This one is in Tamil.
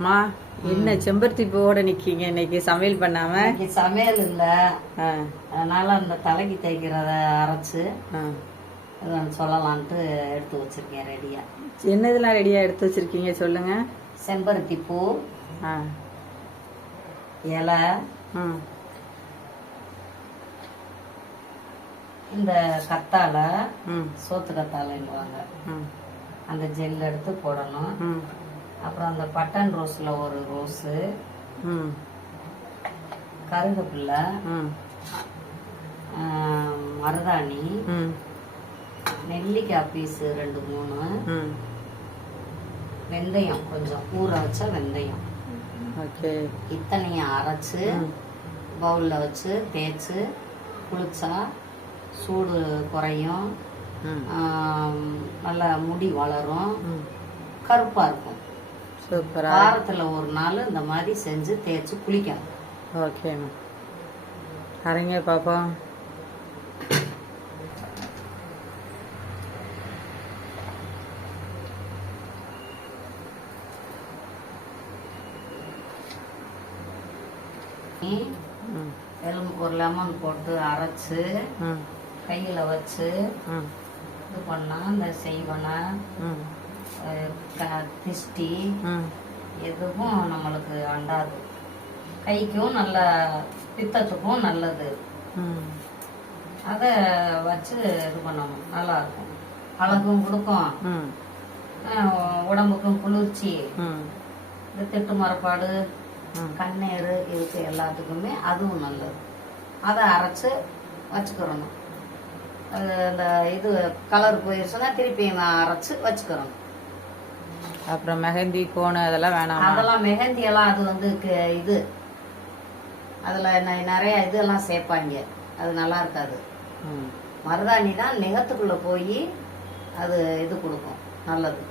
அம்மா என்ன செம்பருத்தி பூவோட நிக்கீங்க இன்னைக்கு சமையல் பண்ணாம? இன்னைக்கு சமையல் இல்ல, அதனால அந்த தலைக்கு தேய்க்கிறத அரைச்சு சொல்லலான்ட்டு எடுத்து வச்சிருக்கேன் ரெடியா. என்னதெல்லாம் ரெடியா எடுத்து வச்சிருக்கீங்க சொல்லுங்க. செம்பருத்தி பூ, இலை, இந்த கத்தாழை, சோத்து கத்தாழைன்னுவாங்க, அந்த ஜெல் எடுத்து போடணும். அப்புறம் அந்த பட்டன் ரோஸ்ல ஒரு ரோஸு, கருவேப்பிலை, மருதாணி, நெல்லிக்காய் பீஸ் 2-3, வெந்தயம் கொஞ்சம் ஊற வச்ச வெந்தயம், இத்தனையும் அரைச்சு பவுல்ல வச்சு தேய்ச்சு குளிச்சா சூடு குறையும், நல்ல முடி வளரும், கருப்பா இருக்கும். வாரத்துல ஒரு நாள் இந்த மாதிரி செஞ்சு தேய்ச்சு குளிக்கணும். ஓகேம்மா, அரைங்க பாப்போம். ஒரு லெமன் போட்டு அரைச்சு கையில வச்சு இது பண்ணா இந்த செய்வனை திஷ்டி எதுவும் நம்மளுக்கு அண்டாது. கைக்கும் நல்ல பித்தத்துக்கும் நல்லது. அத வச்சு இது பண்ணணும், நல்லா இருக்கும். அழகும் கொடுக்கும், உடம்புக்கும் குளிர்ச்சி, இந்த திட்டு மரப்பாடு, கண்ணீர், இதுக்கு எல்லாத்துக்குமே அதுவும் நல்லது. அதை அரைச்சு வச்சுக்கிறணும். அந்த இது கலர் போயிருச்சுன்னா திருப்பி அரைச்சு வச்சுக்கிறோம். அப்புறம் மெஹந்தி கோணு அதெல்லாம் வேணாம். அதெல்லாம் மெஹந்தி எல்லாம் அது வந்து இது அதுல நிறைய இதெல்லாம் சேர்ப்பாங்க, அது நல்லா இருக்காது. மருதாணி தான் நெகத்துக்குள்ள போய் அது இது கொடுக்கும், நல்லது.